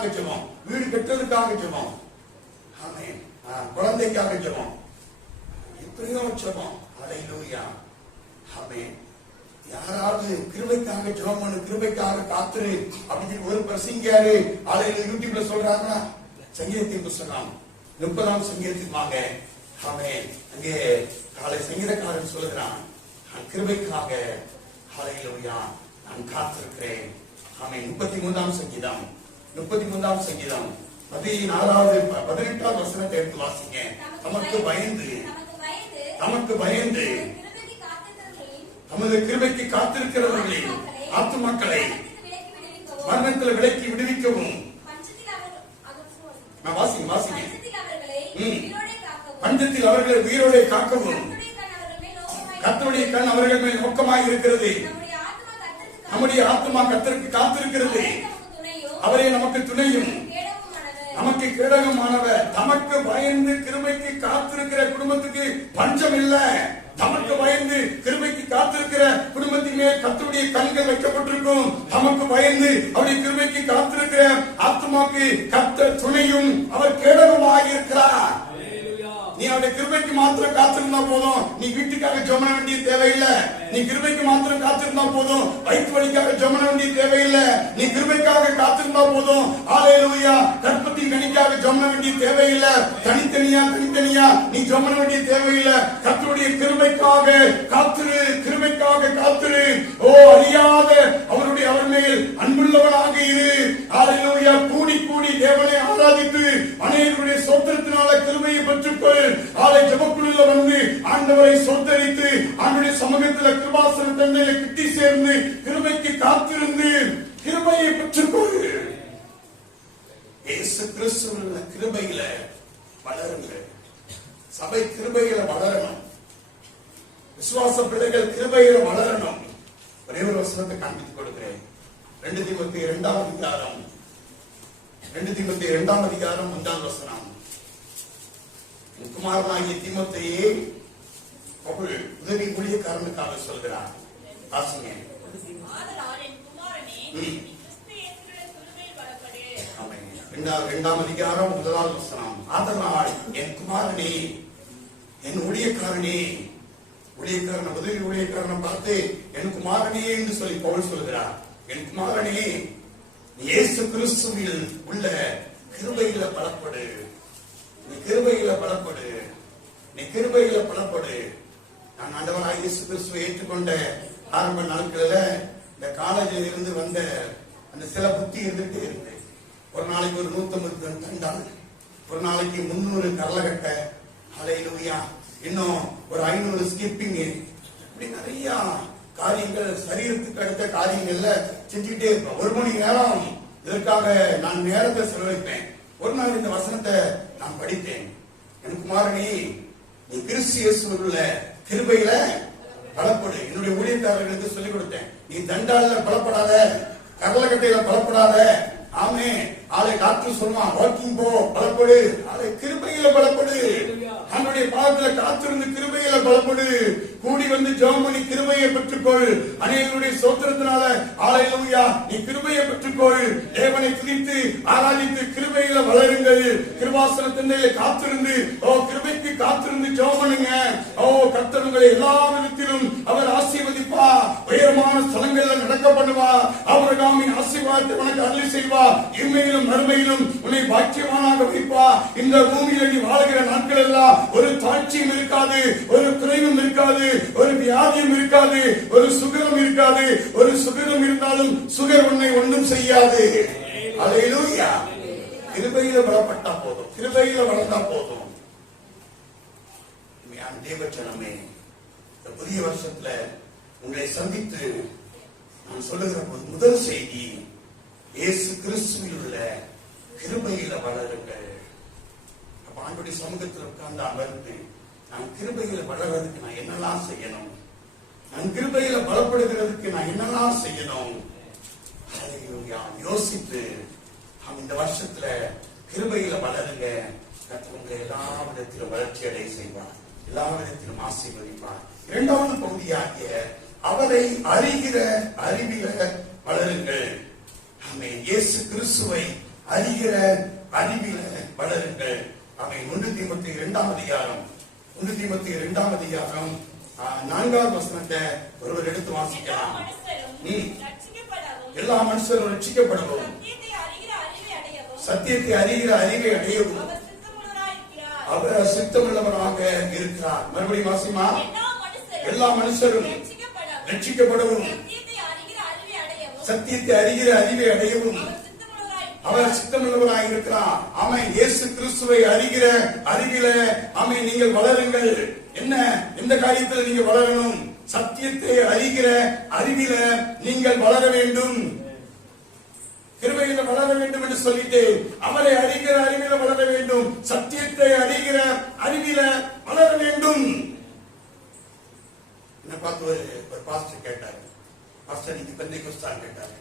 வேலைக்காக ஜெபம், வீடு கட்டுறதுக்காக ஜெபம், ஆமென், குழந்தைக்காக ஜெபம், எத்தனையோ ஜெபம். ஹல்லேலூயா, ஆமென். யாராவது கிருபைக்காக ஜெபம் பண்ணு, கிருபைக்காக காத்துரு அப்படின்னு ஒரு பிரசங்கியாரு ஆலையில யூடியூப்ல சொல்றாங்கன்னா, சங்கீதத்தின் புத்தகம் 30ஆம் சங்கீதத்துக்கு வாங்க. ஆமென். அங்கே காலை சங்கீதக்காரன் சொல்லுகிறான், நான் கிருபைக்காக ஹல்லேலூயா நான் காத்திருக்கிறேன். ஆமென். 33ஆம் சங்கீதம் 33ஆம் சங்கீதம் 18வது வசனத்தை எடுத்து வாசிங்க. நமக்கு பயந்து நமது கிருபைக்கு காத்திருக்கிறவர்களின் ஆத்துமாக்களை மரணத்தில் விலக்கி விடுவிக்கவும். வாசிங்க. பஞ்சத்தில் அவர்களை உயிரோடு காக்கவும் கர்த்தருடைய கண் அவர்கள் மேல் நோக்கமாக இருக்கிறது. நம்முடைய ஆத்துமா கர்த்தருக்கு காத்திருக்கிறது. அவரே நமக்கு துணையும் நமக்கு கேடகமானவர். நமக்கு பயந்து கிருபைக்கு காத்திருக்கிற குடும்பத்துக்கு பஞ்சம் இல்ல. நமக்கு பயந்து கிருபைக்கு காத்திருக்கிற குடும்பத்தின் மேல் கர்த்தருடைய கண்கள் வைக்கப்பட்டிருக்கும். நமக்கு பயந்து அவருடைய கிருபைக்கு காத்திருக்கிற ஆத்துமாக்கு கர்த்தர் துணையும் அவர் கேடகமாக இருக்கிறார். நீ அவருடைய கிருபைக்கு மாத்திரம் காத்திருந்தா போதும், நீ வீட்டுக்காக ஜெபம் பண்ண வேண்டிய தேவையில்லை. நீ கிருபைக்கு மாத்திரம் காத்திருந்தா போதும், வயிற்று வலிக்காக ஜெபம் பண்ண வேண்டிய தேவையில்லை. நீ கிருபைக்காக காத்திருந்தா போதும், ஹல்லேலூயா, கற்பத்தின் கனிக்காக ஜெபம் பண்ண வேண்டிய தேவையில்லை. தனித்தனியா நீ ஜெபம் பண்ண வேண்டிய தேவையில்லை. கர்த்தருடைய கிருபைக்காக காத்திரு, கிருபைக்காக காத்திரு. ஓ அழியாத அவருடைய அவர் மேல் அன்புள்ளவனாக இரு. ஹல்லேலூயா, கூடி தேவனை ஆராதித்து அநேகருடைய சோத்திரத்தினால கிருபையை பெற்றுக்கொள். ஆலை ஜெபக்குழுல வந்து ஆண்டவரை சொந்தரித்து ஆண்டவருடைய சமூகத்தில் கிருபாசன தண்டையில கிட்டி சேர்ந்து கிருபைக்கு காத்திருந்து கிருபையை பெற்றுக்கொள். இயேசு கிறிஸ்துவின் கிருபையில வளருங்க. சபை கிருபையில வளரணும். விசுவாச பிள்ளைகள் கிருபையில வளரணும். ஒரே ஒரு வசனத்தை காண்பித்துக் கொடுக்கிறேன். 2 தீமோத்தேயு 2ஆம் அதிகாரம் 1ஆம் வசனம். குமாரனாகிய தீமோத்தேயே பவுல் உதவி ஊழியக்காரனுக்காக சொல்கிறார். வாசிங்க. 2ஆம் அதிகாரம் 1ஆம் வசனம். ஆதலால் என் குமாரனே, என் ஊழியக்காரனே, ஊழியக்காரன் உதவி ஊழியக்காரனை பார்த்து என் குமாரனே என்று சொல்லி பவுல் சொல்கிறார். என் குமாரனே, இயேசு கிறிஸ்துவில் உள்ள கிருபையில பலப்படு. நீ கிருபையில பலப்படு, நீ கிருபையில பலப்படு. நான் ஆண்டவராகிய இயேசு கிறிஸ்துவை ஏற்றுக்கொண்ட ஆரம்ப நாட்களில் இந்த காலேஜில் இருந்து வந்த அந்த சில புத்தி இருந்துட்டே இருக்கு. ஒரு நாளைக்கு ஒரு 150 தண்டால், ஒரு நாளைக்கு 300 கரலகட்டை, ஹல்லேலூயா, இன்னும் ஒரு 500 ஸ்கிப்பிங், இப்படி நிறைய காரியங்கள் சரீரத்துக்கு அடுத்த காரியங்கள்ல செஞ்சுக்கிட்டே இருப்பேன். 1 மணி நேரம் இதற்காக நான் நேரத்தை செலவழிப்பேன். ஒரு நாள் இந்த வசனத்தை நான் படித்தேன். என் குமாரனே, நீ கிறிஸ்து இயேசுவில் உள்ள கிருபையில பலப்படு. என்னுடைய ஊழியக்காரர்களுக்கு சொல்லிக் கொடுத்தேன். நீ தண்டால பலப்படாத, கரலகட்டையில பலப்படாத. ஆமே, ஆளை டாக்டர் சொல்லுவான், வாக்கிங் போ, பலப்படு. அதை கிருபையில பலப்படு. அவனுடைய பாதத்துல காத்திருந்து கிருபையில பலப்படு. கூடி வந்து ஜெபம் பண்ணி கிருபையை பெற்றுக்கொள். அநேகருடைய சோத்திரத்தினால ஹல்லேலூயா நீ கிருபையை பெற்றுக்கொள். தேவனை துதித்து ஆராதித்து கிருபையில வளருங்கள். கிருபாசன தண்டையில காத்திருந்து, கிருபைக்கு காத்திருந்து ஜெபம் பண்ணுங்க. கர்த்தர் உங்களை எல்லா விதத்திலும் அவர் ஆசீர்வதிப்பா. உயரமான ஸ்தலங்கள்ல நடக்க பண்ணுவா. ஆபிரகாமின் ஆசீர்வாதத்தை உனக்கு அருளி செய்வா. இம்மையிலும் மறுமையிலும் உன்னை பாக்கியவானாக வைப்பா. இந்த பூமியில நீ வாழ்கிற நாட்கள் எல்லாம் ஒரு தாட்சியும் இருக்காது, ஒரு குறைவும் இருக்காது, ஒரு வியாதியும் இருக்காது, ஒரு சுகரம் இருக்காது. ஒரு சுகரம் இருந்தாலும் சுகர் உன்னை ஒன்றும் செய்யாது. ஹல்லேலூயா. கிருபையில பலப்பட்டா போதும், கிருபையில வளர்ந்தா போதும். தேவச்சனமே, இந்த புதிய வருஷத்துல உங்களை சந்தித்து நான் சொல்லுகிற முதல் செய்தி, இயேசு கிறிஸ்துவில் உள்ள கிருபையில வளருங்கள். ஆண்டவருடைய சமூகத்தில் உட்கார்ந்து அமர்ந்து நான் கிருபையில வளர்றதுக்கு நான் என்னெல்லாம் செய்யணும், நான் கிருபையில பலப்படுகிறதுக்கு நான் என்னெல்லாம் செய்யணும் யோசித்து இந்த வருஷத்துல கிருபையில வளருங்க. கர்த்தர் உங்களை எல்லா விதத்திலும் வளர்ச்சி அடைய செய்வார், எல்லா விதத்திலும் ஆசீர்வதிப்பார். 2வது பகுதியாகிய அவரை அறிகிற அறிவில வளருங்கள். இயேசு கிறிஸ்துவை அறிகிற அறிவில வளருங்கள். அவன் 1 தீமோத்தேயு 2ஆம் அதிகாரம் 1 தீமோத்தேயு 2ஆம் அதிகாரம் 4ஆம் வசனத்தை ஒருவர் எடுத்து வாசிக்கலாம். எல்லா மனுஷரும் ரட்சிக்கப்படவும் சத்தியத்தை அறிகிற அறிவை அடையவும் அவர் சித்தமுள்ளவராக இருக்கிறார். மறுபடியும் வாசிமா. எல்லா மனுஷரும் ரட்சிக்கப்படவும் சத்தியத்தை அறிகிற அறிவை அடையவும் அவர் சித்தமுள்ளவராக இருக்கிறார். ஆமென். இயேசு கிறிஸ்துவை அறிகிற அறிவில ஆமென் நீங்கள் வளருங்கள். என்ன எந்த காரியத்தில் நீங்க வளரணும்? சத்தியத்தை அறிகிற அறிவில நீங்கள் வளர வேண்டும். கிருபையில வளர வேண்டும் என்று சொல்லிட்டு அவரை அறிகிற அறிவில வளர வேண்டும். சத்தியத்தை அறிகிற அறிவில வளர வேண்டும். என்ன பார்த்து ஒரு பாஸ்டர் கேட்டாரு, பாஸ்டர் நீங்க பெந்தைகோஸ்தான் கேட்டாரு.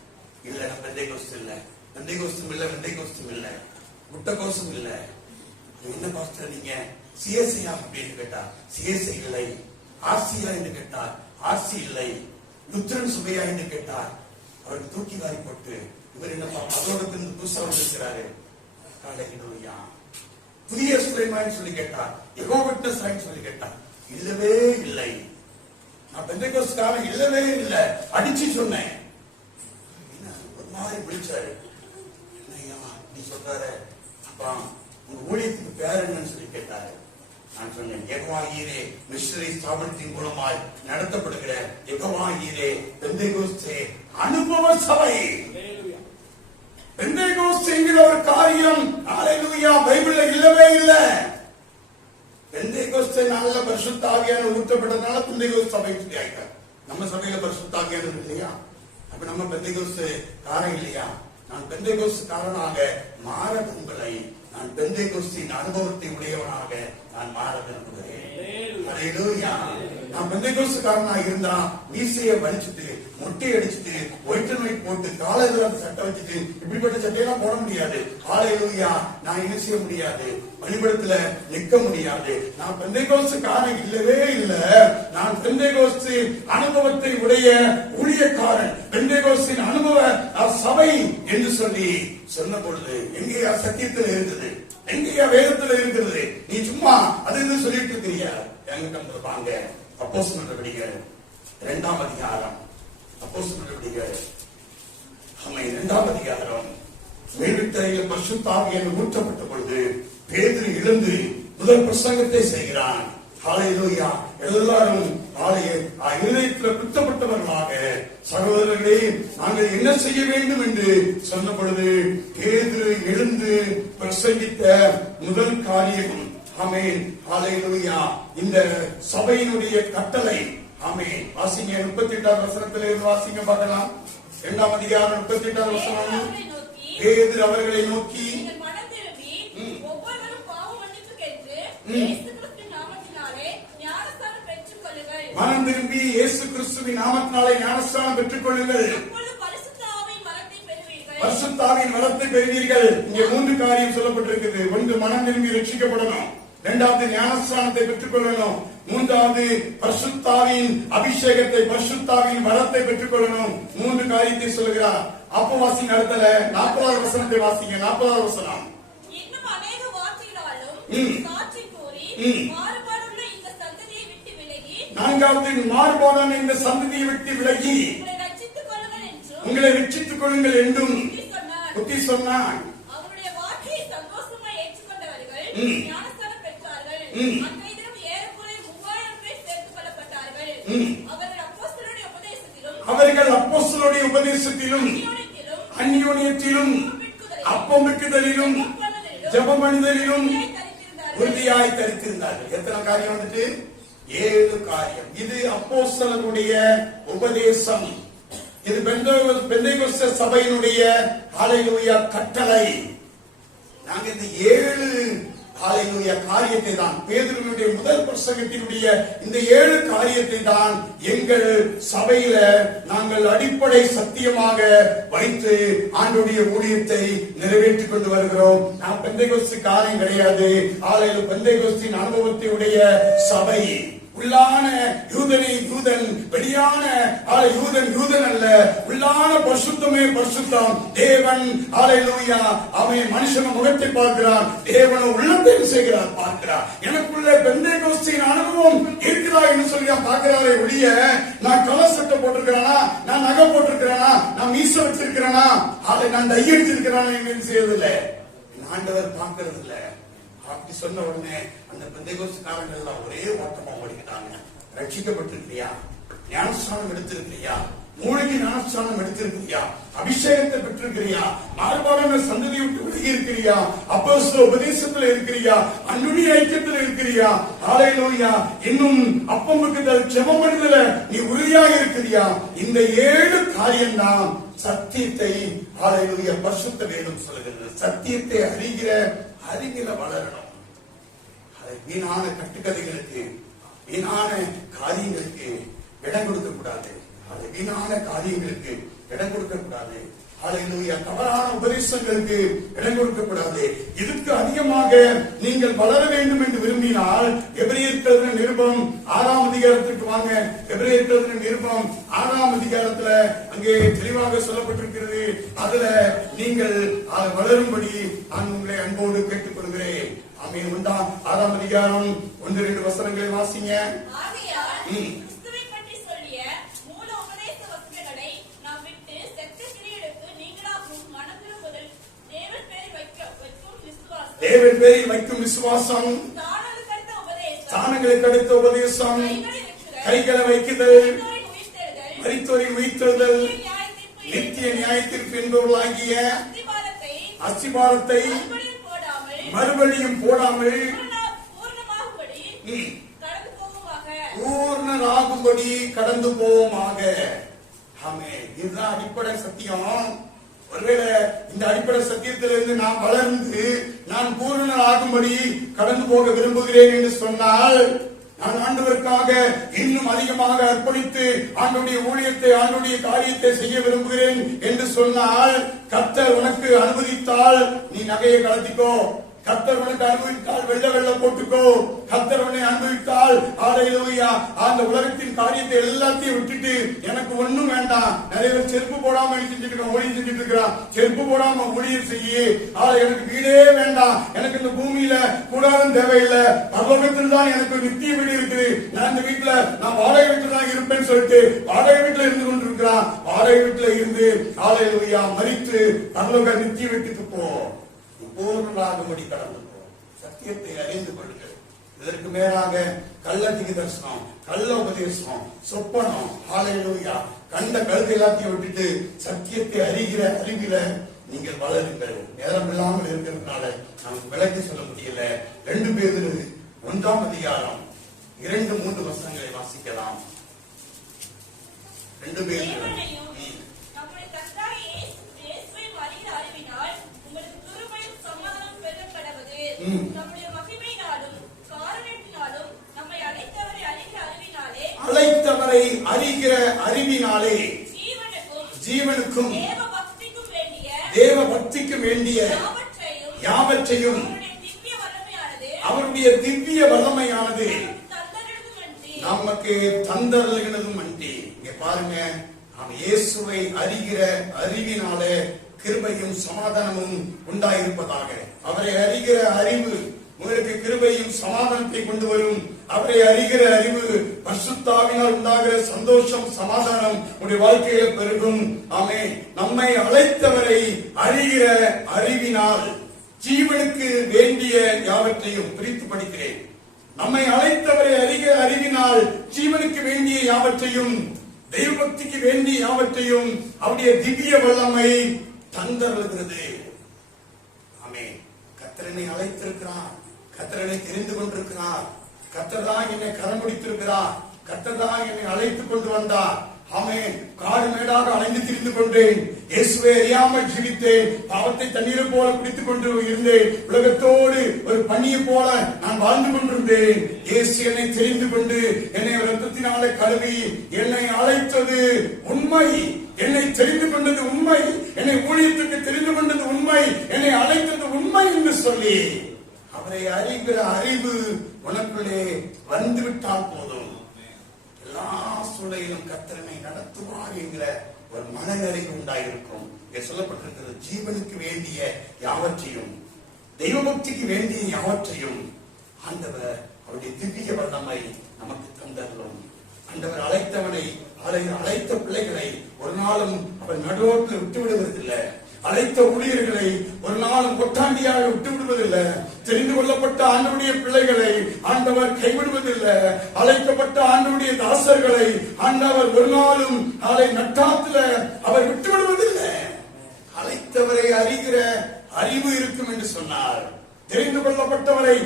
இல்ல நான் பெந்தைகோஸ்து இல்ல, பெந்தைகோஸ்தும் இல்ல, பெந்தைகோஸ்தும் இல்ல, முட்டைகோசும் இல்ல. என்ன பாஸ்டர் நீங்க சிஎஸ்ஐயா அப்படின்னு கேட்டார். சிஎஸ்ஐ இல்லை. ஆர்சியா என்று கேட்டார். ஆர்சி இல்லை. லுத்தரன் சபையா என்று கேட்டார். அவருக்கு தூக்கி வாரி போட்டு இவர் என்னப்பா அதோடத்திலிருந்து புதுசா வந்திருக்கிறாரு. புதிய சுலைமான் சொல்லி கேட்டார். யெகோவா விட்னஸ் சொல்லி கேட்டார். இல்லவே இல்லை. நான் பெந்தேகோஸ்துக்காரன் இல்லவே இல்லை அடிச்சு சொன்னேன். ஒரு மாதிரி பிடிச்சாரு. நீ சொல்றாரு அப்பா உங்க ஊழியத்துக்கு பேர் என்னன்னு சொல்லி கேட்டாரு. நான் சொன்னேன் யெகோவா ஈரே மிஷனரி ஸ்தாபனத்தின் மூலமாய் நடத்தப்படுகிற யெகோவா ஈரே பெந்தேகோஸ்தே அனுபவ சபை. பெந்தேகோஸ்து என்கிற ஒரு காரியம் ஹல்லேலூயா பைபிள்ல இல்லவே இல்லை. பெந்தேகோஸ்து நல்ல பரிசுத்த ஆவியானவர் ஊற்றப்பட்டதனால பெந்தேகோஸ்து சபை ஆயிட்டார். நம்ம சபையில பரிசுத்த ஆவியானவர் இல்லையா? அப்ப நம்ம பெந்தேகோஸ்து காரன் இல்லையா? நான் பெந்தேகோஸ்து காரனாக மாற விரும்பலை. நான் பெந்தேகோஸ்தின் அனுபவத்தை உடையவனாக நான் மாற விரும்புகிறேன். ஹல்லேலூயா. நான் பெந்தேகோஸ்துக்காரனாக இருந்தா மீசையை வலிச்சுட்டு மொட்டை அடிச்சுட்டு ஒயிட் அண்ட் ஒயிட் போட்டு காலையில சட்டை வச்சுட்டு இப்படிப்பட்ட சட்டையெல்லாம் போட முடியாது. ஹல்லேலூயா. நான் என்ன செய்ய முடியாது? பலிபீடத்துல நிற்க முடியாது. நான் பெந்தேகோஸ்துக்காரன் இல்லவே இல்லை. நான் பெந்தேகோஸ்து அனுபவத்தை உடைய ஊழியக்காரன், பெந்தேகோஸ்தின் அனுபவ சபை என்று சொல்லி சொன்ன பொழுது எங்கேயா சத்தியத்தில் இருந்தது? எங்கேயா வேதத்துல இருக்கிறது? நீ சும்மா அது இது சொல்லிட்டு இருக்கிறியா? எங்க வாங்க அப்போஸ்தலர் நடவடிக்கைகள் 2ஆம் அதிகாரம். அப்போஸ்தலர் நடவடிக்கைகள் 2ஆம் அதிகாரம். மேல்வித்தரையில் பரிசுத்த ஆவியானவர் ஊற்றப்பட்ட பொழுது பேதுரு எழுந்து முதல் பிரசங்கத்தை செய்கிறான். ஹல்லேலூயா. எல்லாரும் இதயத்தில் குத்தப்பட்டவர்களாக சகோதரர்களே நாங்கள் என்ன செய்ய வேண்டும் என்று சொன்ன பொழுது பேதுரு எழுந்து பிரசங்கித்த முதல் காரியம் ஆமென் ஹல்லேலூயா இந்த சபையினுடைய கட்டளை. ஆமென். வாசிங்க 38ஆம் வசனத்தில் இருந்து வாசிங்க பார்க்கலாம். 2ஆம் அதிகாரம் 38ஆம் வசனம். பேதுரு அவர்களை நோக்கி மனம் திரும்பி இயேசு கிறிஸ்துவின் நாமத்தினாலே ஞானஸ்நானம் பெற்றுக் கொள்ளுங்கள். பரிசுத்த ஆவியின் வரத்தை பெறுவீர்கள். இங்கே 3 காரியம் சொல்லப்பட்டிருக்கிறது. ஒன்று மனம் திரும்பி ரட்சிக்கப்படணும். 2வது ஞானஸ்நானத்தை பெற்றுக் கொள்ளணும். 3வது பரிசுத்த ஆவியின் அபிஷேகத்தை பரிசுத்த ஆவியின் வரத்தை பெற்றுக் கொள்ளணும். 3 காரியத்தை சொல்லுகிறார். அப்போ வாசிங்க அடுத்தல 40வது வசனத்தை வாசிங்க. 40வது வசனம். இன்னும் अनेक வார்த்தைகளாலும் சாட்சி கூறி மாறுபாடுள்ள இந்த சந்ததியை விட்டு விலகி 4வது மாறுபாடான இந்த சந்ததியை விட்டு விலகி உங்களை ரட்சித்துக் கொள்ளுங்கள் என்றும் புத்தி சொன்னான். அவருடைய வார்த்தையை சந்தோஷமாய் ஏற்றுக்கொண்டவர்கள் ஞானஸ்நானம் பெற்றார்கள். அன்றைய தினம் ஏறக்குறைய 3000 பேர் சேர்த்துக் கொள்ளப்பட்டார்கள். அவர்கள் அப்போஸ்தலருடைய உபதேசத்திலும் அந்யோன்யத்திலும் அப்பமிக்குதலிலும் ஜெபமணிதலிலும் உறுதியாய் தரித்திருந்தார்கள். எத்தனை காரியம் வந்துட்டு? 7 காரியம். இது அப்போஸ்தலருடைய உபதேசம். இது பெந்தேகோஸ்து சபையினுடைய ஹல்லேலூயா கட்டளை. நாங்க இந்த 7 ஹல்லேலூயா காரியத்தை தான் பேதுருவினுடைய முதல் பிரசங்கத்தினுடைய இந்த 7 காரியத்தை தான் எங்கள் சபையில நாங்கள் அடிப்படை சத்தியமாக வைத்து ஆண்டவருடைய ஊழியத்தை நிறைவேற்றிக் கொண்டு வருகிறோம். நான் பெந்தேகோஸ்து காரியம் கிடையாது. ஹல்லேலூயா பெந்தேகோஸ்தின் அனுபவத்தை உடைய சபை, உள்ளான யூதனை யூதன், வெளியான யூதன் யூதன் அல்ல. உள்ளான பரிசுத்தமே பரிசுத்தம். தேவன் ஹalleluya அவன் மனுஷன முகத்தை பார்க்கிறான், தேவன் உள்ளத்தை செய்கிறார் பார்க்கிறார். எனக்குள்ள பெந்தேகோஸ்தின் அனுபவம் இருக்கிறா என்று சொல்லி பார்க்கிறாரே ஒழிய, நான் கலர் சட்டை போட்டிருக்கிறேனா, நான் நகை போட்டிருக்கிறேனா, நான் மீச வச்சிருக்கிறேனா, அதை நான் டை அடிச்சிருக்கிறேனா என்று செய்யறதில்லை. ஆண்டவர் பார்க்கறது இல்ல. அப்படி சொன்ன உடனே அந்த பெந்தேகோஸ்துக்காரங்க எல்லாம் ஒரே ஓட்டமா ஓடிக்கிட்டாங்க. ரட்சிக்கப்பட்டிருக்கிறியா, ஞானஸ்நானம் எடுத்திருக்கிறியா, மூலிகை ஞானஸ்நானம் எடுத்திருக்கிறியா, அபிஷேகத்தை பெற்றிருக்கிறியா, மாறுபாடான சந்ததியை விட்டு விலகி இருக்கிறியா, அப்போஸ்தல உபதேசத்துல இருக்கிறியா, அன்னுடைய ஐக்கியத்தில் இருக்கிறியா, ஹalleluya இன்னும் அப்பமுக்குதல் ஜெபம் பண்ணுதல நீ உறுதியாக இருக்கிறியா. இந்த 7 காரியம்தான் சத்தியத்தை ஹalleluya பரிசுத்த வேதம் சொல்லுகிறது. சத்தியத்தை அறிகிற வளரணும். வீணான கட்டுக்கதைகளுக்கு, வீணான காரியங்களுக்கு இடம் கொடுக்க கூடாது. வீணான காரியங்களுக்கு இடம் கொடுக்க கூடாது. ஹalleluya தவறான உபதேசங்களுக்கு இடம் கொடுக்க கூடாது. இதுக்கு அதிகமாக நீங்கள் வளர வேண்டும் என்று விரும்பினால் எபிரேயர் நிருபம் 6ஆம் அதிகாரத்துக்கு வாங்க. எபிரேயர் நிருபம் 6ஆம் அதிகாரத்துல அங்கே தெளிவாக சொல்லப்பட்டிருக்கிறது. அதுல நீங்கள் வளரும்படி நான் உங்களை அன்போடு கேட்டுக் கொள்கிறேன். ஆமென். 6ஆம் அதிகாரம் 1-2 வசனங்களை வாசிங்க. தேவன் பேரில் வைக்கும் விசுவாசம், ஸ்தானங்களுக்கு அடுத்த உபதேசம், கைகளை வைக்குதல், மரித்தோரை உயிர்த்தெழுதல், நித்திய நியாயத்திற்கு என்பவர்களாகிய அஸ்திபாரத்தை மறுபடியும் போடாமல் பூர்ணராகும்படி கடந்து போவோமாக. ஆமென். இதுதான் அடிப்படை சத்தியம். ஒருவேளை இந்த அடிப்படை சத்தியத்திலிருந்து நான் வளர்ந்து நான் பூரணராகும்படி கடந்து போக விரும்புகிறேன் என்று சொன்னால், நான் ஆண்டவருக்காக இன்னும் அதிகமாக அர்ப்பணித்து ஆண்டவருடைய ஊழியத்தை, ஆண்டவருடைய காரியத்தை செய்ய விரும்புகிறேன் என்று சொன்னால், கர்த்தர் உனக்கு அனுமதித்தால் நீ நகையை கலத்திக்கோ, கர்த்தர் உனக்கு அனுபவித்தால் வெள்ள போட்டுக்கோ, கர்த்தர் உன்னை அனுபவித்தால் ஹalleluya அந்த உலகத்தின் காரியத்தை எல்லாத்தையும் விட்டுட்டு எனக்கு ஒண்ணும் வேண்டாம். நிறைய பேர் செருப்பு போடாம ஊழியம் செஞ்சுட்டு இருக்கிறான். செருப்பு போடாம ஊழியம் செய்ய, எனக்கு வீடே வேண்டாம், எனக்கு இந்த பூமியில கூடாரம் தேவையில்லை, பரலோகத்தில் தான் எனக்கு நித்திய வீடு இருக்குது, நான் இந்த வீட்டுல நான் வாடகை வீட்டுல தான் இருப்பேன்னு சொல்லிட்டு வாடகை வீட்டுல இருந்து கொண்டிருக்கிறான். வாடகை வீட்டுல இருந்து ஹalleluya மரித்து பரலோக நித்திய வீட்டுக்கு போ, பூர்ணராகும்படி கடந்து போ, சத்தியத்தை அறிந்து கொள்ளுங்கள். இதற்கு மேலாக கள்ள தீர்க்கதரிசனம், கள்ள உபதேசம், சொப்பனம், ஹalleluya கண்ட கழுத்தை எல்லாத்தையும் விட்டுட்டு சத்தியத்தை அறிகிற நீங்கள் வளருங்கள். நேரம் இல்லாமல் இருக்கிறதுனால நமக்கு விளக்கி சொல்ல முடியல. 2 பேதுரு 1ஆம் அதிகாரம் 2-3 வசனங்களை வாசிக்கலாம். 2 பேதுரு அழைத்தவரை அறிகிற அறிவினாலே ஜீவனுக்கும் தேவ பக்திக்கும் வேண்டிய யாவற்றையும் அவருடைய திவ்ய வல்லமையானது நமக்கு தந்தருளுகிறதும் அன்றி. இங்க பாருங்க, நாம் இயேசுவை அறிகிற அறிவினாலே கிருபையும் சமாதானமும் உண்டாயிருப்பதாக. அவரை அறிகிற அறிவு உங்களுக்கு கிருபையும் சமாதானத்தை கொண்டு வரும். அவரை அறிகிற அறிவு பரிசுத்தாவினால் உண்டாகிற சந்தோஷம், சமாதானம் உடைய வாழ்க்கையில பெருகும். ஆமென். நம்மை அழைத்தவரை அறிகிற அறிவினால் ஜீவனுக்கு வேண்டிய யாவற்றையும் பிரித்து படிக்கிறேன். நம்மை அழைத்தவரை அறிகிற அறிவினால் ஜீவனுக்கு வேண்டிய யாவற்றையும், தெய்வ பக்திக்கு வேண்டிய யாவற்றையும் அவருடைய திவ்ய வல்லமை தந்தருளுகிறது. ஆமென். கர்த்தரை அழைத்திருக்கிறார், கர்த்தரை தெரிந்து கொண்டிருக்கிறார், கர்த்தர் தான் என்னை கரம் பிடித்திருக்கிறார், கர்த்தர் தான் என்னை அழைத்துக் கொண்டு வந்தார். ஆமென். காடு மேடாக அலைந்து திரிந்து கொண்டேன், இயேசுவை அறியாமல் ஜீவித்தேன், பாவத்தை தண்ணீரை போல குடித்துக் கொண்டு இருந்தேன், உலகத்தோடு ஒரு பனியை போல நான் வாழ்ந்து கொண்டிருந்தேன். இயேசு என்னை தெரிந்து கொண்டு என்னை ரத்தத்தினாலே கழுவி என்னை அழைத்தது உண்மை, என்னை தெரிந்து கொண்டது உண்மை, என்னை ஊழியத்துக்கு தெரிந்து கொண்டது உண்மை, என்னை அழைத்தது உண்மை என்று சொல்லி அவரை அறிகிற அறிவு உனக்குள்ளே வந்துவிட்டால் போதும். எல்லா சூழலிலும் கர்த்தரை நடத்துவார் என்கிற ஒரு மனநிறைவு உண்டாயிருக்கும். இங்கே சொல்லப்பட்டிருக்கிறது, ஜீவனுக்கு வேண்டிய யாவற்றையும் தெய்வ பக்திக்கு வேண்டிய யாவற்றையும் ஆண்டவர் அவருடைய திவ்ய வல்லமை நமக்கு தந்தருளும். ஆண்டவர் அழைத்த பிள்ளைகளை ஒரு நாளும் அவர் நடுவோட்டில் விட்டு விடுவதில்லை. அழைத்த ஊழியர்களை ஒரு நாளும் ஒட்டாண்டியாக விட்டு விடுவதில்லை. தெரிந்து கொள்ளப்பட்ட ஆண்டவருடைய பிள்ளைகளை ஆண்டவர் கைவிடுவதில்லை. அழைக்கப்பட்ட ஆண்டவருடைய தாசர்களை ஆண்டவர் ஒரு நாளும் நட்டாத்துல அவர் விட்டு விடுவதில்லை. அழைத்தவரை அறிகிற அறிவு இருக்கும் என்று சொன்னார். தெரிந்து கொள்ளப்பட்டவரை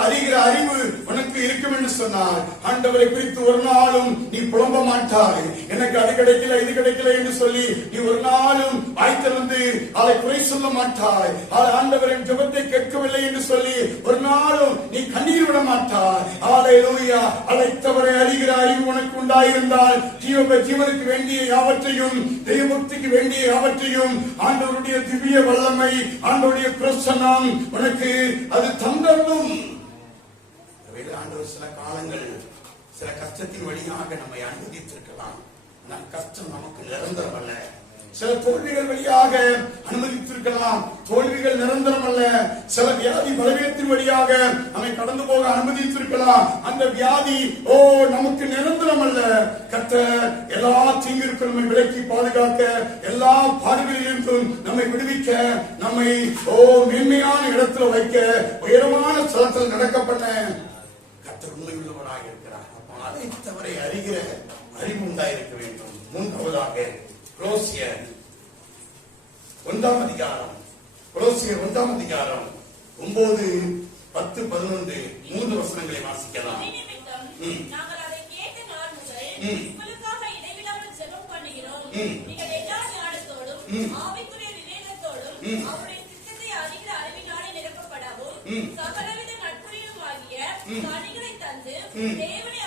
அறிகிற அறிவு உனக்கு இருக்கும் என்று சொன்னார். ஆண்டவரை குறித்து ஒரு நாளும் நீ புலம்ப மாட்டாய். எனக்கு அது கிடைக்கல இது கிடைக்கல என்று சொல்லி நீ ஒரு நாளும் வாய்த்திருந்து அதை குறை சொல்ல மாட்டாய். ஆண்டவரின் ஜெபத்தை கேட்கவில்லை என்று சொல்லி ஒரு நாளும் நீ கண்ணீர் விட மாட்டாய். ஹல்லேலூயா. அழைத்தவரை அறிகிற அறிவு உனக்கு உண்டாயிருந்தால் ஜீவனுக்கு வேண்டிய யாவற்றையும் தெய்வபக்திக்கு வேண்டிய யாவற்றையும் ஆண்டவருடைய திவ்ய வல்லமை ஆண்டவருடைய பிரசன்னம் உனக்கு அது தந்தரும். ஆண்டவர் சில காலங்கள் சில கஷ்டத்தின் வழியாக நம்மை அனுமதித்திருக்கலாம். கஷ்டம் நமக்கு நிரந்தரம் அல்ல. சில தோல்விகள் வழியாக அனுமதித்திருக்கலாம். தோல்விகள் நிரந்தரம் அல்ல. சில வியாதி பலவீனத்தின் வழியாக நம்மை கடந்து போக அனுமதித்திருக்கலாம். அந்த வியாதி நமக்கு நிரந்தரம் அல்ல. கர்த்தர் எல்லா தீங்கிற்கும் நம்மை விலக்கி பாதுகாக்க, எல்லா பாடுகளிலிருந்தும் நம்மை விடுவிக்க, நம்மை மேன்மையான இடத்துல வைக்க, உயரமான ஸ்தலத்தில் நடக்க பண்ண கர்த்தர் உண்மை உள்ளவராக இருக்கிறார். அழைத்தவரை அறிகிற அறிவு உண்டாயிருக்க வேண்டும். மூன்றாவதாக கொலோசியர் 1 அதிகாரம் 9, 10, 11 3 வசனங்களை வாசிக்கலாம். நாங்கள் அதை கேட்ட நாள் முதல் உங்களுக்காக இடைவிடாமல் ஜெபம் பண்ணுகிறோம். நீங்கள் எல்லா ஞானத்தோடும் ஆவிக்குரிய விவேகத்தோடும் அவருடைய சித்தத்தை அறிகிற அறிவினாலே நிரப்பப்படவும் சகலவித நட்புரியுமாகிய கனிகளை தந்து தேவனை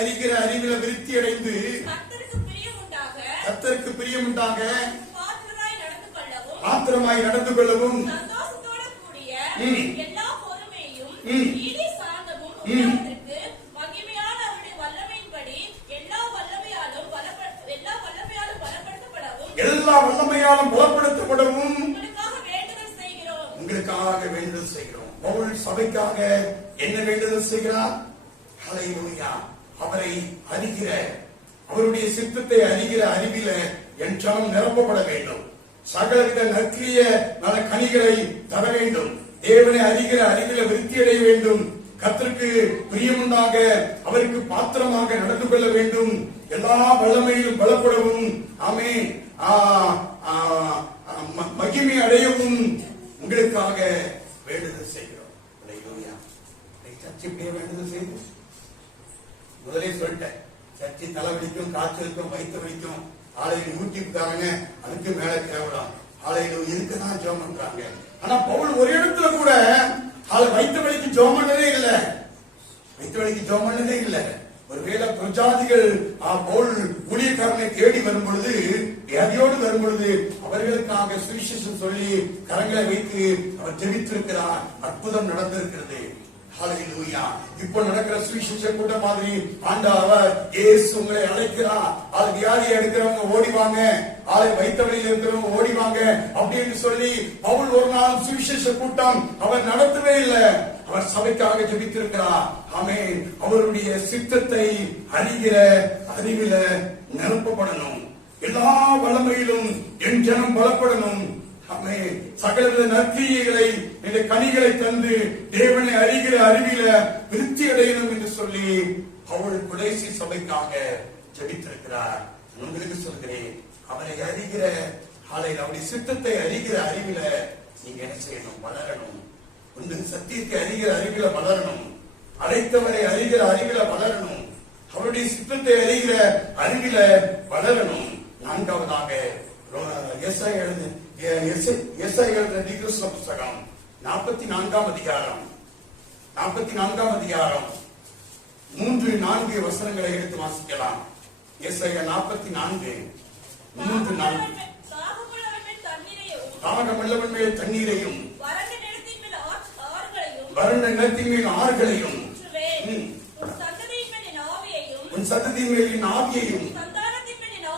அறிகிற அறிவில் விருத்தி அடைந்து கர்த்தருக்கு பிரியமுண்டாக பாத்திரமாய் நடந்து கொள்ளவும் சந்தோஷத்தோடு கூடிய எல்லா பொறுமையும் நீதி சாந்தமும் உண்டாவதற்கு மகிமையான அவருடைய வல்லமையின்படி எல்லா வல்லமையாலும் பலப்படுத்தப்படவும் உங்களுக்காக வேண்டுதல் செய்கிறோம். பவுல் சபைக்காக என்ன வேண்டுதல் செய்கிறார்? ஹல்லேலூயா. அவரை அறிகிற, அவருடைய சித்தத்தை அறிகிற அறிவில என் ஜனம் நிரப்பப்பட வேண்டும். சகலவித நற்கிரிய நல்ல கனிகளை தர வேண்டும். தேவனை அறிகிற அறிவில விருத்தி அடைய வேண்டும். கர்த்தருக்கு பிரியமுண்டாக அவருக்கு பாத்திரமாக நடந்து கொள்ள வேண்டும். எல்லா வல்லமையிலும் பலப்படவும் ஆமென் மகிமை அடையவும் உங்களுக்காக வேண்டுதல் செய்கிறோம். ஹல்லேலூயா. சர்ச்சைக்கு வேண்டுதல் செய்து முதலே சொல்லிட்டேன். சர்ச்சை தலைவலிக்கும், காய்ச்சலுக்கும், வயிற்று வலிக்கும், ஆலையில் யூடியூப்காரங்க அதுக்கு மேல தேவலாம் ஆலையில் இருக்குதான் ஜோம் பண்றாங்க. ஆனா பவுல் ஒரு இடத்துல கூட வயிற்று வலிக்கு ஜோம் பண்ணதே இல்லை. வயிற்று வலிக்கு ஜோம் பண்ணதே இல்லை. ஒருவேளை பிரஜாதிகள் பவுல் ஊழியக்காரனை தேடி வரும் பொழுது, வியாதியோடு வரும் பொழுது அவர்களுக்காக சுவிசேஷம் சொல்லி கரங்களை வைத்து அவர் ஜெபித்திருக்கிறார். அற்புதம் நடந்திருக்கிறது. ஹல்லேலூயா. இப்போ நடக்கிற சுவிசேஷ கூட்டம் மாதிரி ஆண்டவர் இயேசு உங்களை அழைக்கிறார். அது வியாதியை எடுக்கிறவங்க ஓடிவாங்க, ஆளை வைத்தவரையில் இருக்கிறவங்க ஓடிவாங்க அப்படின்னு சொல்லி பவுல் ஒரு நாள் சுவிசேஷ கூட்டம் அவர் நடத்தவே இல்லை. அவர் சபைக்காக ஜெபித்திருக்கிறார். ஆமென். அவருடைய சித்தத்தை அறிகிற அறிவில நிரப்பப்படணும். எல்லா வல்லமையிலும் என் ஜனம் பலப்படணும். சகலவித நற்கிரியைகளை இந்த கனிகளை தந்து தேவனை அறிகிற அறிவில விருத்தி அடையணும் என்று சொல்லி அவள் குடைசி சபைக்காக ஜெபித்திருக்கிறார். உங்களுக்கு சொல்கிறேன், அவரை அறிகிற அவருடைய சித்தத்தை அறிகிற அறிவில நீங்க என்ன செய்யணும்? வளரணும். உங்கள் சத்தியத்தை அறிகிற அறிவில வளரணும். அழைத்தவரை அறிகிற அறிவில வளரணும். அவருடைய சித்தத்தை அறிகிற அறிவில வளரணும். நான்காவதாக எஸ்ஐயா எழுதின தீர்க்கதரிசன புத்தகம் 44 அதிகாரம் 3-4 வசனங்களை எடுத்து வாசிக்கலாம். எஸ்ஐயா 44:3-4 தாகமுள்ளவன் மேல் தண்ணீரையும் வறண்ட நிலத்தின் மேல் ஆறுகளையும் உன் சந்ததியின் மேல் என் ஆவியையும் சந்தானத்தின் மேல் என்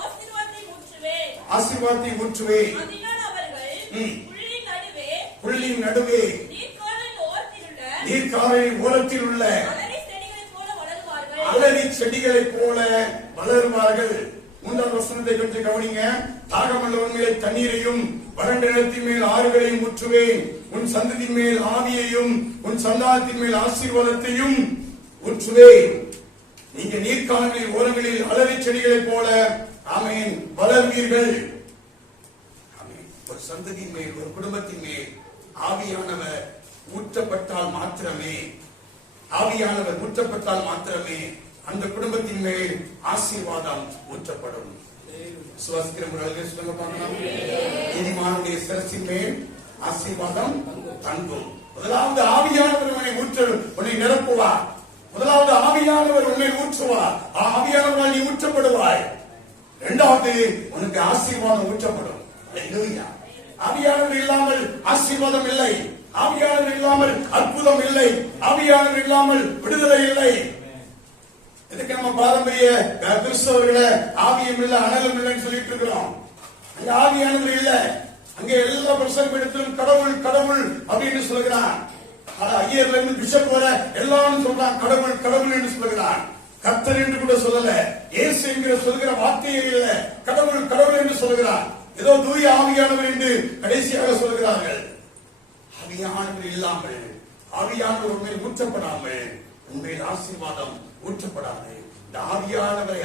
ஆசீர்வாதத்தை ஊற்றுவேன். அதனால் அவர்கள் புள்ளின் நடுவே நீர்க்காலின் ஓரத்தில் உள்ள அலரி செடிகளைப் போல வளருவார்கள். 3வது வசனத்தை கொஞ்சம் கவனிங்க. தாகமுள்ளவன் மேல் தண்ணீரையும் வறண்ட நிலத்தின் மேல் ஆறுகளையும் ஊற்றுவேன். உன் சந்ததியின் மேல் ஆவியையும் உன் சந்தானத்தின் மேல் ஆசீர்வாதத்தையும் ஊற்றுவேன். நீங்க நீர்க்கால்களின் ஓரங்களில் அலரி செடிகளைப் போல ஆமென் வளர்வீர்கள். ஒரு சந்ததியின் மேல் ஒரு குடும்பத்தின் மேல் ஆவியானவர் ஊற்றப்பட்டால் மாத்திரமே அந்த குடும்பத்தின் மேல் ஆசீர்வாதம் ஊற்றப்படும். சுவாசிக்கிறவர்கள் சொல்லுங்க பார்க்கலாம். நீதிமானுடைய சிரசின் மேல் ஆசீர்வாதம் தங்கும். முதலாவது ஆவியானவர் உன்னை நிரப்புவார். முதலாவது ஆவியானவர் உன்னை ஊற்றுவார். ஆவியானவரால் நீ ஊற்றப்படுவாய். இரண்டாவது உனக்கு ஆசீர்வாதம் ஊற்றப்படும். ஆவியானவர் இல்லாமல் ஆசீர்வாதம் இல்லை. ஆவியானவர் இல்லாமல் அற்புதம் இல்லை. ஆவியானவர் இல்லாமல் விடுதலை இல்லை. இதுக்கு நம்ம பாரம்பரிய கிறிஸ்தவர்களை ஆவியம் இல்ல அனலும் இல்லைன்னு சொல்லிட்டு இருக்கிறோம். அங்க ஆவியானவர் இல்ல. அங்க எல்லா பிரசங்கத்திலும் கடவுள் கடவுள் அப்படின்னு சொல்லுகிறான். ஐயர்ல இருந்து பிஷப் வர எல்லாரும் சொல்றான் கடவுள் கடவுள் என்று சொல்லுகிறான். கர்த்தர் என்று கூட சொல்லல. இயேசு என்கிற சொல்கிற வார்த்தையே இல்ல. கடவுள் கடவுள் என்று சொல்லுகிறான். ஏதோ தூய ஆவியானவர் என்று கடைசியாக சொல்கிறார்கள். ஆவியானவர் இல்லாமல் ஆவியானவர் உண்மையில் ஊற்றப்படாமல் உண்மையில் ஆசீர்வாதம் ஊற்றப்படாது. இந்த ஆவியானவரை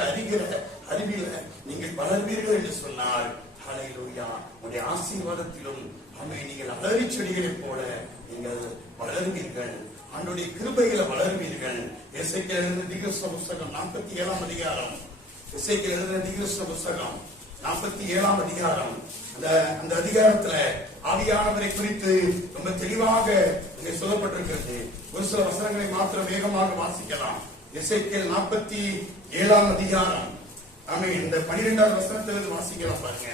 அறிவில நீங்கள் வளர்வீர்கள் என்று சொன்னால் ஹல்லேலூயா உங்களுடைய ஆசீர்வாதத்திலும் நீங்கள் அலரி செடிகளைப் போல நீங்கள் வளர்வீர்கள். ஆண்டவருடைய கிருபையில வளர்வீர்கள். எசேக்கியேல் எழுதின தீர்க்கதரிசன புத்தகம் 47ஆம் அதிகாரம். எசேக்கியேல் எழுதின தீர்க்கதரிசன புத்தகம் 47ஆம் அதிகாரம். அந்த அதிகாரத்துல ஆவியானவரை குறித்து ரொம்ப தெளிவாக இங்கே சொல்லப்பட்டிருக்கிறது. ஒரு சில வசனங்களை மாத்திரம் வேகமாக வாசிக்கலாம். எசேக்கியேல் 47ஆம் அதிகாரம். ஆமென். இந்த 12வது வசனத்திலிருந்து வாசிக்கலாம் பாருங்க.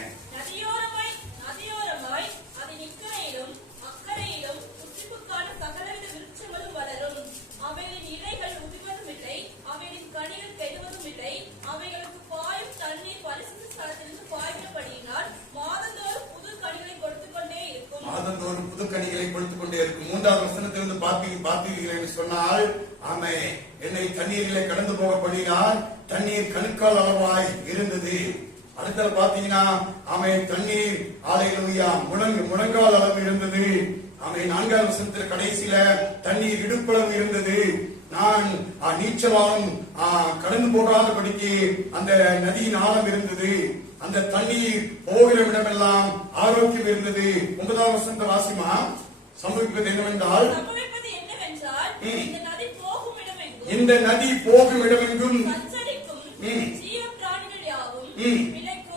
மாதந்தோறும் புது கனிகளை கொடுத்துக் கொண்டே இருக்கும். 3வது வசனத்திலிருந்து பார்த்தீர்கள் என்று சொன்னால் ஆமென். என்னை தண்ணீரிலே கடந்து போக பண்ணினார். தண்ணீர் கணுக்கால் அளவாய் இருந்தது. அடுத்தது பாத்தீங்கன்னா ஆமென் தண்ணீர் ஹல்லேலூயா முழங்கால் அளவு இருந்தது. ஆமென். 4வது வசனத்தில் கடைசியில தண்ணீர் இடுப்பளவு இருந்தது. நான் நீச்சலாலும் கடந்து போகாதபடிக்கு அந்த நதியின் ஆழம் இருந்தது. அந்த தண்ணீர் போகிற இடமெல்லாம் ஆரோக்கியம் இருந்தது. 9வது வசனத்தை வாசிமா. சம்பவிப்பது என்னவென்றால் இந்த நதி போகும் இடமெங்கும்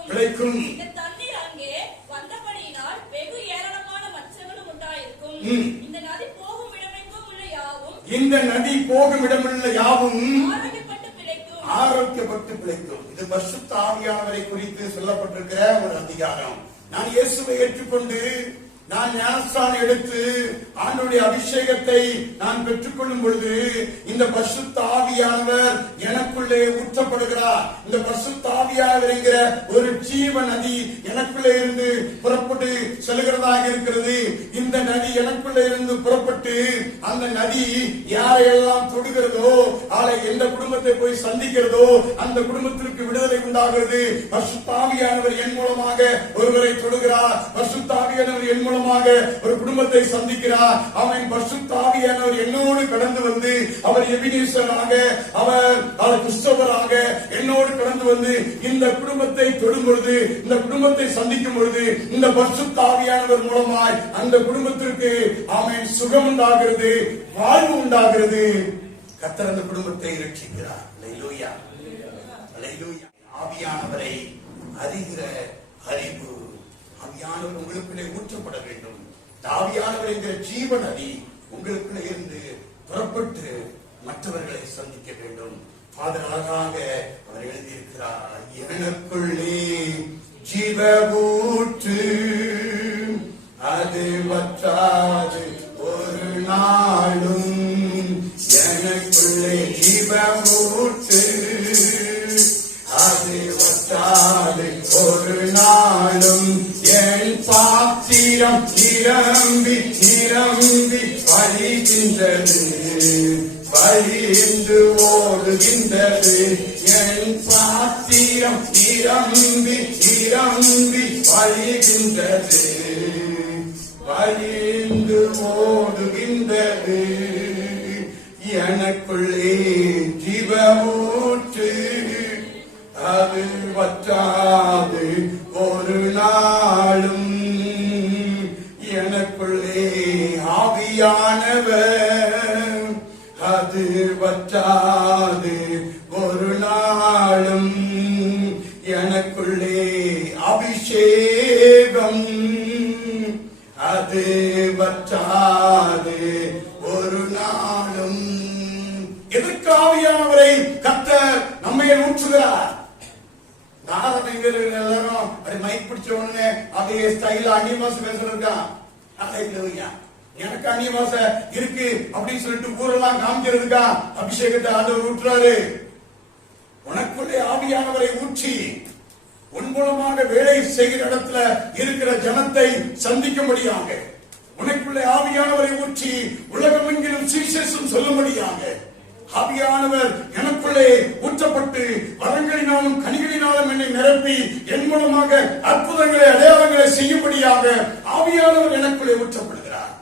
பிழைக்கும். இந்த நதி போகும் இடமுள்ள யாவும் ஆரோக்கியப்பட்டு பிழைக்கும். இது பரிசுத்த ஆவியானவரை குறித்து சொல்லப்பட்டிருக்கிற ஒரு அதிகாரம். நான் இயேசுவை ஏற்றுக்கொண்டு நான் ஞானஸ்நானம் எடுத்து ஆண்டவருடைய அபிஷேகத்தை நான் பெற்றுக்கொள்ளும் பொழுது இந்த பரிசுத்த ஆவியானவர் எனக்குள்ளே ஊற்றப்படுகிறார். இந்த பரிசுத்த ஆவியானவர் என்கிற ஒரு ஜீவ நதி எனக்குள்ளே இருந்து புறப்பட்டு செல்கிறதாக இருக்கிறது. இந்த நதி எனக்குள்ளே இருந்து புறப்பட்டு அந்த நதி யாரையெல்லாம் தொடுகிறதோ எந்த குடும்பத்தை போய் சந்திக்கிறதோ அந்த குடும்பத்திற்கு விடுதலை உண்டாகிறது. பரிசுத்த ஆவியானவர் என் மூலமாக ஒருவரை தொடுகிறார். பரிசுத்த ஆவியானவர் என் மூலமாக ஒரு குடும்பத்தை சந்திக்கிறார். அவன் பரிசுத்த ஆவியானவர் என்னோடு கடந்து வந்து அவர் எபினேசராக அவர் கிறிஸ்தவராக என்னோடு கடந்து வந்து இந்த குடும்பத்தை தொடும் பொழுது இந்த குடும்பத்தை சந்திக்கும் பொழுது இந்த பரிசுத்த ஆவியானவர் மூலமாய் அந்த குடும்பத்திற்கு அவன் சுகம் உண்டாகிறது, வாழ்வு உண்டாகிறது. கர்த்தர் அந்த குடும்பத்தை ரட்சிக்கிறார். அல்லேலூயா அல்லேலூயா. ஆவியானவரை அறிகிற அறிவு ஆவியானவர் உங்களுக்குள்ளே ஊற்றப்பட வேண்டும். ஆவியானவர் என்கிற ஜீவ நதி உங்களுக்குள்ளே இருந்து புறப்பட்டு மற்றவர்களை சந்திக்க வேண்டும். ஃபாதர் அழகாக அவர் எழுதியிருக்கிறார். எனக்குள்ளே ஜீவ ஊற்று அது வற்றாது ஒரு நாளும். எனக்குள்ளே ஜீவ ஊற்று வற்றாது ஒரு நாளும் என் பாத்திரம் நிரம்பி நிரம்பி வழிகின்றது வழிந்து ஓடுகின்றது என் பாத்திரம் நிரம்பி நிரம்பி வழிகின்றது வழிந்து ஓடுகின்றது எனக்குள்ளே ஜீவமூற்று அது வற்றாது ஒரு நாளும் எனக்குள்ளே ஆவியானவர் அது வற்றாது ஒரு நாளும் எனக்குள்ளே அபிஷேகம் அது வற்றாது ஒரு நாளும். எதற்கு ஆவியானவரை கர்த்தர் நம்மை ஊற்றுகிறார்? எல்லாரும் அப்படி மைக் பிடிச்ச உடனே அதே ஸ்டைல அந்நிய பாஷை பேசுறதுக்கா? எனக்கு அந்நிய பாஷை இருக்கு அப்படின்னு சொல்லிட்டு ஊரெல்லாம் காமிக்கிறதுக்கா அபிஷேகத்தை ஆண்டவர் ஊற்றுறாரு? உனக்குள்ளே ஆவியானவரை ஊற்றி உன் மூலமாக வேலை செய்கிற இடத்துல இருக்கிற ஜனத்தை சந்திக்கும்படியாக உனக்குள்ளே ஆவியானவரை ஊற்றி உலகமெங்கிலும் சுவிசேஷம் சொல்லும்படியாக ஆவியானவர் எனக்குள்ளே ஊற்றப்பட்டு வரங்களினாலும் கனிகளினாலும் என்னை நிரப்பி என் மூலமாக அற்புதங்களை அடையாளங்களை செய்யும்படியாக ஆவியானவர் எனக்குள்ளே ஊற்றப்படுகிறார்.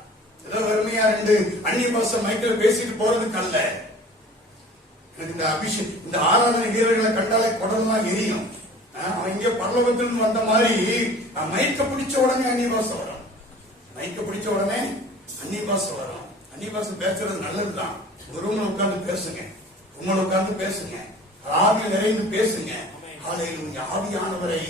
ஏதோ வறுமையா ரெண்டு அந்நிய பாஷை மைக்கில் பேசிட்டு போறதுக்கு அல்ல. எனக்கு இந்த அபிஷேகம் இந்த ஆராதனை வீரர்களை கண்டாலே குடல்லாம் எரியும். அவன் இங்க பரலோகத்திலிருந்து வந்த மாதிரி மைக்க பிடிச்ச உடனே அந்நிய பாஷை வரும். மைக்க பிடிச்ச உடனே அந்நிய பாஷை வரும். அந்நிய பாஷை பேசுறது நல்லதுதான். ஒரு ரூம்ல உட்கார்ந்து பேசுங்க, உங்களை உட்கார்ந்து பேசுங்க, ஆவி நிறைந்து பேசுங்க. ஆவியானவரை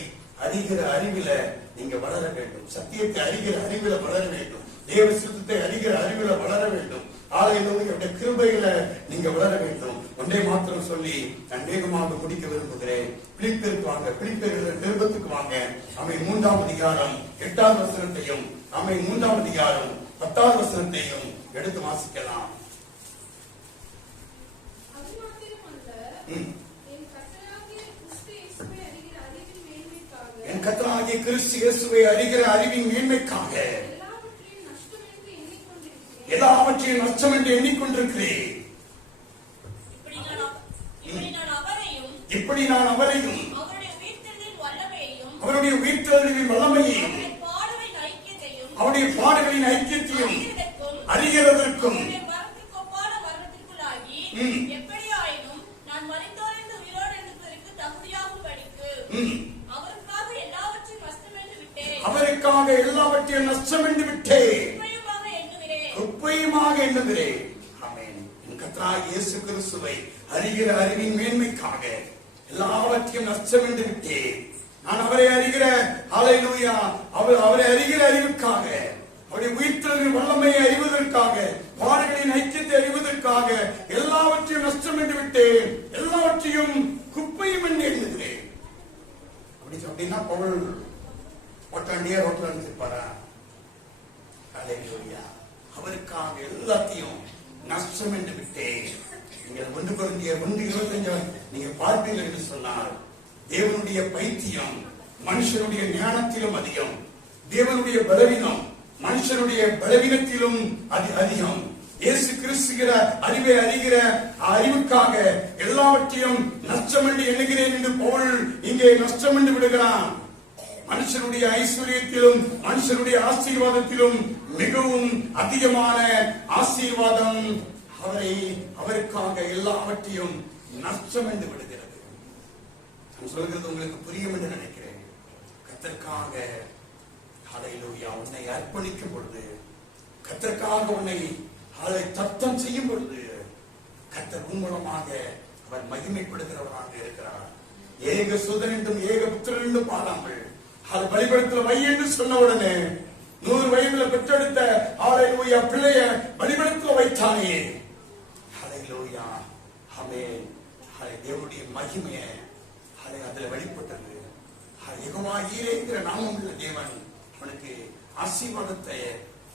அறிகிற அறிவில நீங்க வளர வேண்டும். சத்தியத்தை அறிகிற அறிவில வளர வேண்டும். தேவ சித்தத்தை அறிகிற அறிவில வளர வேண்டும். ஆலயங்களுடைய கிருபையில நீங்க வளர வேண்டும். ஒன்றே மாத்திரம் சொல்லி நான் வேகமாக முடிக்க விரும்புகிறேன். பிலிப்பியருக்கு வாங்க, பிலிப்பியர் நிருபத்துக்கு வாங்க. அவை 3ஆம் அதிகாரம் 8வது வசனத்தையும் அவை 3ஆம் அதிகாரம் 10வது வசனத்தையும் எடுத்து வாசிக்கலாம். என் கர்த்தராகிய கிறிஸ்து இயேசுவை அறிகிற அறிவின் மேன்மைக்காக எல்லாவற்றையும் நஷ்டம் என்று எண்ணிக்கொண்டிருக்கிறேன். இப்படி நான் அவரையும் அவருடைய உயிர்த்தெழுதலின் வல்லமையையும் அவருடைய பாடுகளின் ஐக்கியத்தையும் அறிகிறதற்கும் அவருக்காக எல்லாவற்றையும் நஷ்டம் என்று விட்டேன், குப்பையுமாக எண்ணுகிறேன். ஆமென். என் கர்த்தராகிய இயேசு கிறிஸ்துவை அறிகிற அறிவின் மேன்மைக்காக எல்லாவற்றையும் நஷ்டம் என்று விட்டேன். நான் அவரை அறிகிற ஹல்லேலூயா அவரை அறிகிற அறிவுக்காக அவருடைய உயிர்த்தெழுதலின் வல்லமையை அறிவதற்காக பாடுகளின் ஐக்கியத்தை அறிவதற்காக எல்லாவற்றையும் நஷ்டம் என்று விட்டேன், எல்லாவற்றையும் குப்பையும் என்று எண்ணுகிறேன். அப்படின்னா பவுல் ஒட்டாண்டியா ரோட்ல இருப்பாரா? ஹல்லேலூயா. அவருக்காக எல்லாத்தையும் நஷ்டம் என்று விட்டேன். நீங்கள் 1 கொரிந்தியர் 1:25 நீங்க பார்ப்பீர்கள் என்று சொன்னார். தேவனுடைய பைத்தியம் மனுஷனுடைய ஞானத்திலும் அதிகம், தேவனுடைய பலவீனம் மனுஷனுடைய பலவீனத்திலும் அதிகம். இயேசு கிறிஸ்துகிற அறிவை அறிகிற அறிவுக்காக எல்லாவற்றையும் நஷ்டம் என்று எண்ணுகிறேன் என்று பவுல் இங்கே நஷ்டம் என்று விடுகிறான். மனுஷனுடைய ஐஸ்வர்யத்திலும் மனுஷனுடைய ஆசீர்வாதத்திலும் மிகவும் அதிகமான ஆசீர்வாதம் அவருக்காக எல்லாவற்றையும் நஷ்டம் என்று விடுகிறது. நான் சொல்கிறது உங்களுக்கு புரியும் என்று நினைக்கிறேன். கர்த்தருக்காக ஹல்லேலூயா உன்னை அர்ப்பணிக்கும் பொழுது, கர்த்தருக்காக உன்னை தத்தம் செய்யும் பொழுது கர்த்தர் உன் மூலமாக அவர் மகிமைப்படுகிறவராக இருக்கிறார். ஏக சுதன் என்றும் ஏக புத்திரன் என்றும் பாராமல் அது பலிபீடத்தில் வை என்று சொன்ன உடனே 100 வயதுல பெற்றெடுத்த ஹல்லேலூயா பிள்ளைய பலிபீடத்தில் வைத்தானே. ஹல்லேலூயா. ஆமென். தேவனுடைய மகிமையை அதுல வெளிப்பட்டது. யெகோவா ஈரே என்கிற நாமம் உள்ள தேவன் அவனுக்கு ஆசீர்வாதத்தை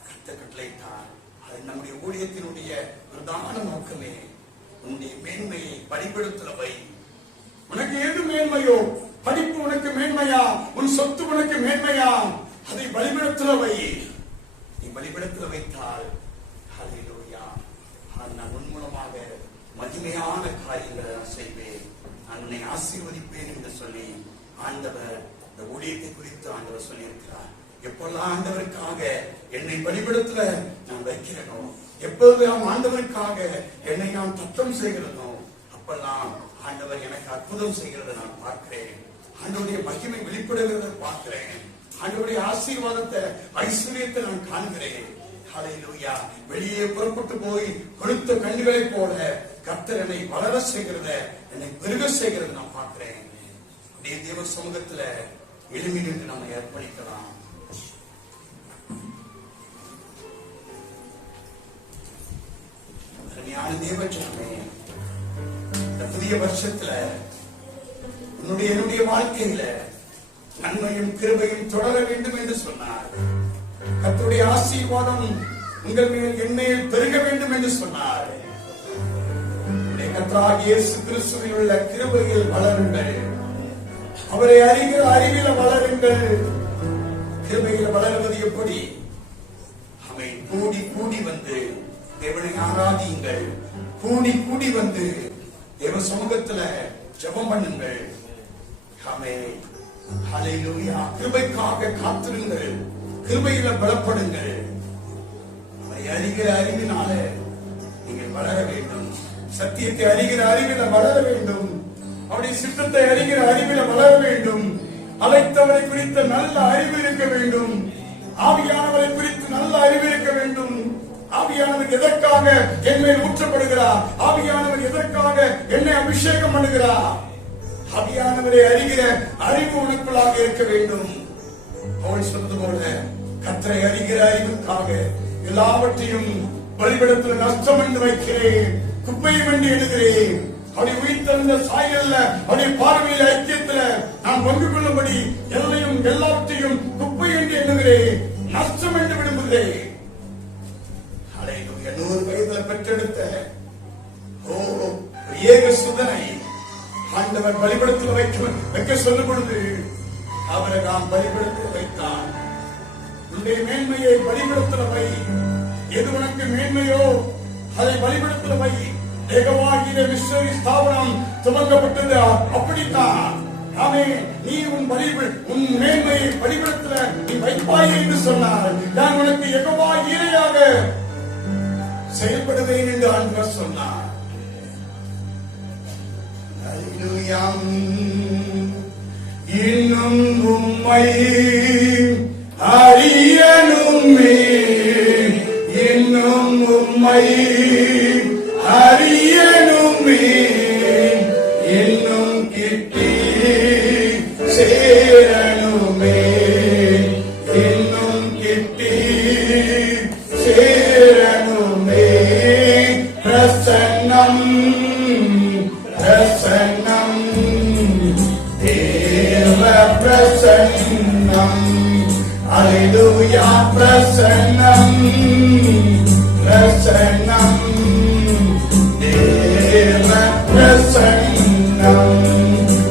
கர்த்தர் கட்டளையிட்டார். அது நம்முடைய ஊழியத்தினுடைய பிரதான நோக்கமே. உன்னுடைய மேன்மையை பலிபீடத்தில் வை. உனக்கு எது மேன்மையோ படிப்பு உனக்கு மேன்மை உன் சொத்து உனக்கு மேன்மையா, அதை பலிபீடத்தில் வை. நீ பலிபீடத்தில் வைத்தால் ஹல்லேலூயா, நான் உன் மூலமாக மகிமையான காரியங்களை நான் செய்வேன், நான் உன்னை ஆசீர்வதிப்பேன் என்று சொல்லி ஆண்டவர் இந்த ஊழியத்தை குறித்து ஆண்டவர் சொல்லியிருக்கிறார். எப்பெல்லாம் ஆண்டவருக்காக என்னை பலிபீடத்துல நான் வைக்கிறேனோ, எப்போதெல்லாம் ஆண்டவருக்காக என்னை நான் தத்தம் செய்கிறனோ, அப்பெல்லாம் ஆண்டவர் எனக்கு அற்புதம் செய்கிறத நான் பார்க்கிறேன். ஆண்டவருடைய மகிமை வெளிப்படுகிறத பார்க்கிறேன். ஆண்டவருடைய ஆசீர்வாதத்தை, ஐஸ்வர்யத்தை நான் காண்கிறேன். ஹல்லேலூயா. வெளியே புறப்பட்டு போய் கொழுத்த கண்களை போல கர்த்தர் என்னை வளர செய்கிறத, என்னை பெருக செய்கிறத நான் பார்க்கிறேன். அப்படியே தேவ சமூகத்துல எளிமை நின்று நம்ம ஏற்படுத்தலாம். அருமையான தேவஜனமே, இந்த புதிய வருஷத்துல என்னுடைய வாழ்க்கையில நன்மையும் கிருபையும் தொடர வேண்டும் என்று சொன்னார். கர்த்தருடைய ஆசீர்வாதம் உங்கள் மேல் எண்ணெயில் பெருக வேண்டும் என்று சொன்னார். கர்த்தராகிய இயேசு கிறிஸ்துவில் உள்ள கிருபையில் வளருங்கள், அவரை அறிகிற அறிவில வளருங்கள். கிருபையில் வளருவது எப்படி? அவை கூடி கூடி வந்து தேவனை ஆராதியுங்கள், கூடி கூடி வந்து தேவ சமூகத்துல ஜெபம் பண்ணுங்கள். ஆமென். ஹல்லேலூயா. கிருபைக்காக காத்திருங்கள், கிருபையில பலப்படுங்கள். அவரை அறிகிற அறிவினால நீங்கள் வளர வேண்டும். சத்தியத்தை அறிகிற அறிவில வளர வேண்டும். அவருடைய சித்தத்தை அறிகிற அறிவில வளர வேண்டும். அழைத்தவரை குறித்த நல்ல அறிவு இருக்க வேண்டும். ஆவியானவரை குறித்து நல்ல அறிவு இருக்க வேண்டும். ஆவியானவர் எதற்காக என்னை ஊற்றப்படுகிறார்? ஆவியானவர் எதற்காக என்னை அபிஷேகம் பண்ணுகிறார்? ஆவியானவரை அறிகிற அறிவு உனக்குள்ளாக இருக்க வேண்டும். அவள் சொன்னது போல கர்த்தரை அறிகிற அறிவுக்காக எல்லாவற்றையும் பலிபீடத்தில் நஷ்டம் என்று வைக்கிறேன், குப்பையை வேண்டி எழுகிறேன். அவருடைய உயிர்த்தெழுந்த சாயல்ல, அவருடைய பார்வையில் ஐக்கியத்துல நான் பங்கு கொள்ளும்படி எல்லையும் எல்லாவற்றையும் குப்பை என்று எண்ணுகிறேன், நஷ்டம் என்று விரும்புகிறேன். 100 வயதுல பெற்றெடுத்த ஏக சுதனை ஆண்டவர் பலிபீடத்தில் வைக்க சொல்லும் பொழுது அவரை நாம் பலிபீடத்தில் வைத்தான். உன்னுடைய மேன்மையை பலிபீடத்தில் வை. எது உனக்கு மேன்மையோ அதை பலிபீடத்தில் வை. ஏகமாகிய மிஷனரி ஸ்தாபனம் துவங்கப்பட்டது அப்படித்தான். நீ உன் மேன்மையை பலிபீடத்தில் நீ வைப்பாய் என்று சொன்னார். நான் உனக்கு யெகோவா ஈரையாக செயல்படுவேன் என்று ஆண்டவர் சொன்னார். இன்னும் உம்மை அறியனுமே, இன்னும் உம்மை அறியனுமே, இன்னும் கிட்டி சேரனுமே, இன்னும் கிட்டி சேரனுமே. பிரசன்னம் பிரசன்னம் தேவ பிரசன்னம். அல்லேலூயா. பிரசன்னம் பிரசன்னம் தேவ பிரசன்னம்.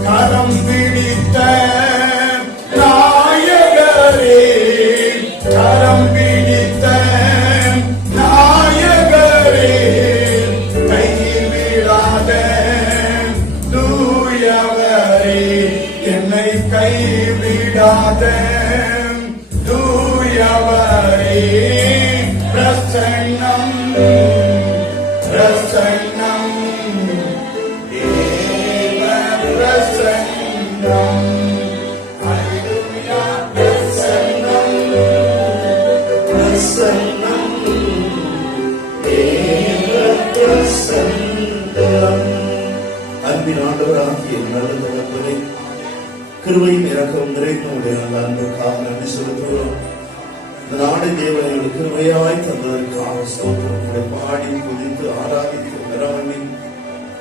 கரம் பிடித்த நாயகரே, கரம் பிடித்த நாயகரே, கைவிடாத தூயவரே, என்னை கைவிடாத தூயவரே. பிரசன்னம் பிரசன்னம் தேவ பிரசன்னம். அல்லேலூயா. பிரசன்னம் பிரசன்னம் தேவ பிரசன்னம். அன்பின் ஆண்டவராகிய நல்ல தகப்பனே, கிருபையும் இரக்கம் நிறைந்தவருடைய நல்ல அன்புக்காக நன்றி செலுத்துகிறோம். இந்த நாடு தேவனை கிருபையாய் தந்ததற்காக ஸ்தோத்திரம். உங்களை பாடி துதித்து ஆராதித்து வரவண்ணி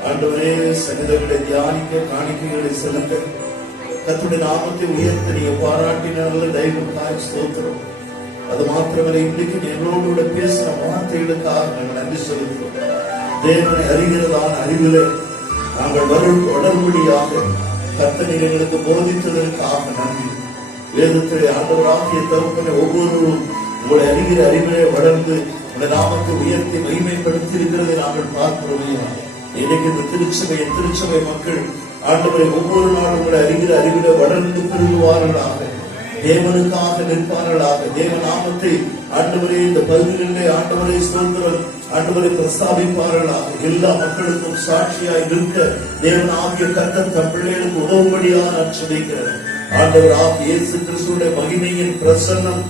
ஆண்டவரே சன்னிதிகளை தியானிக்க, காணிக்கைகளை செலுத்த, கர்த்தருடைய நாமத்தை உயர்த்த நீங்க பாராட்டின நல்ல தெய்வத்துக்காக ஸ்தோத்திரம். அது மாத்திரமல்ல, இன்றைக்கு எங்களோடு கூட பேசின வார்த்தைகளுக்காக நாங்கள் நன்றி செலுத்துகிறோம். தேவனை அறிகிறதான அறிவிலே நாங்கள் வளரும்படியாக கர்த்தர் எங்களுக்கு போதித்ததற்காக நன்றி. வேதத்திலே ஆண்டவராகிய தகப்பனே, ஒவ்வொருவரும் உங்களை அறிகிற அறிவிலே வளர்ந்து உங்களை நாமத்தை உயர்த்தி மகிமைப்படுத்தி இருக்கிறதை நாங்கள் பார்க்கிறோம். இன்னைக்கு இந்த திருச்சபை மக்கள் ஆண்டவரை ஒவ்வொரு நாளும் உங்களை அறிகிற அறிவிலே வளர்ந்து பெருகுவார்களாக, தேவனுக்காக நிற்பார்களாக, தேவ நாமத்தை ஆண்டவரே இந்த பகுதிகளிலே ஆண்டவரை ஸ்தோத்திரம் ஆண்டவரை பிரஸ்தாபிப்பார்களாக. எல்லா மக்களுக்கும் சாட்சியாய் நிற்க தேவன் ஆகிய கர்த்தர் தம் பிள்ளைகளுக்கு உதவும்படியாக நான் சொல்லிக்கிறேன். ஆண்டவர் ஆகிய இயேசு கிறிஸ்துவினுடைய மகிமையின் பிரசன்னம்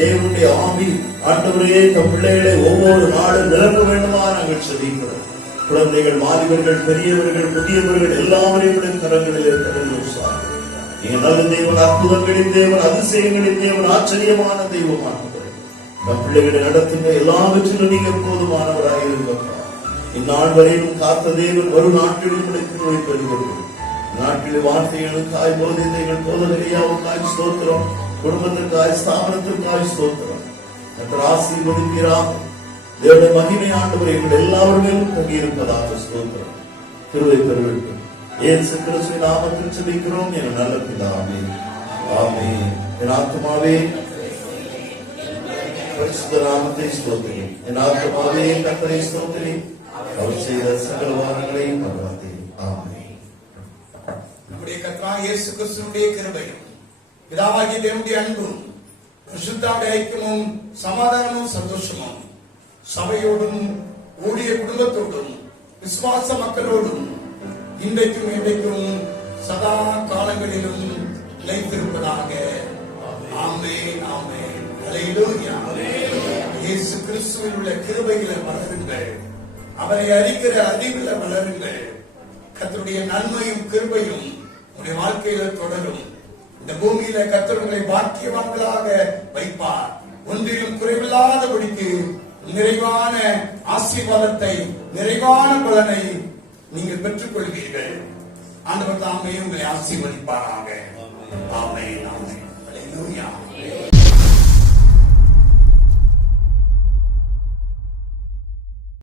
தேவனுடைய ஆவி ஆண்டவரே தம் பிள்ளைகளை ஒவ்வொரு நாளும் நிரப்ப வேண்டுமா நாங்கள் சொல்லிக்கிறோம். குழந்தைகள், வாலிபர்கள், பெரியவர்கள், முதியவர்கள் எல்லாவரையும் கரங்களில் இருக்கிற நீங்க நல்ல தேவன், அற்புதங்களின் தேவன், அதிசயங்களின் தேவன், ஆச்சரியமான தெய்வமானவர். நம் பிள்ளைகளை நடத்துங்க, எல்லாவற்றிலும் நீங்க போதுமானவராக இருப்பார். இந்நாள் வரையிலும் காத்த தேவன் வரும் நாட்களில் நோய் பெறுவீர்கள். நாட்களில் வார்த்தைகளுக்காய், போதித்தைகள், போதனையாவுக்காய் ஸ்தோத்திரம், குடும்பத்திற்காய், ஸ்தாபனத்திற்காய் ஸ்தோத்திரம். ஆசீர்வதிக்கிறார். தேவனுடைய மகிமை ஆண்டவர் எங்கள் எல்லாவரும் தங்கியிருப்பதாக ஸ்தோத்திரம். கிருபை பெறுவீர்கள். இயேசு கிறிஸ்துவின் நாமத்தில் ஜெபிக்கிறோம் என் நல்ல பிதாவே, ஆமென். என் ஆத்துமாவே பரிசுத்த நாமத்தை ஸ்தோத்திரி. என் ஆத்துமாவே கர்த்தரை ஸ்தோத்திரி. அவர் செய்த சகல வாரங்களையும் மறவாதே. ஆமென். நம்முடைய கர்த்தராகிய இயேசு கிறிஸ்துவினுடைய கிருபையும் பிதாவாகிய தேவனுடைய அன்பும் பரிசுத்தாவின் ஐக்கியமும் சமாதானமும் சந்தோஷமும் சபையோடும் ஊழிய குடும்பத்தோடும் விசுவாச மக்களோடும் இன்றைக்கும் என்றைக்கும் சதா காலங்களிலும் நிலைத்திருப்பதாக. ஆமென், ஆமென். அல்லேலூயா. இயேசு கிறிஸ்துவில் உள்ள கிருபையில வளருங்கள், அவரை அறிகிற அறிவில வளருங்கள். கர்த்தருடைய நன்மையும் கிருபையும் உங்களுடைய வாழ்க்கையில தொடரும். இந்த பூமியில கர்த்தர் உங்களை பாக்கியவான்களாக வைப்பார். ஒன்றிலும் குறைவில்லாதபடிக்கு நிறைவான ஆசீர்வாதத்தை, நிறைவான பலனை நீங்கள் பெற்றுக் கொள்வீர்கள். ஆண்டவர் தாமே உங்களை ஆசீர்வதிப்பாராக. ஆமென், ஆமென்.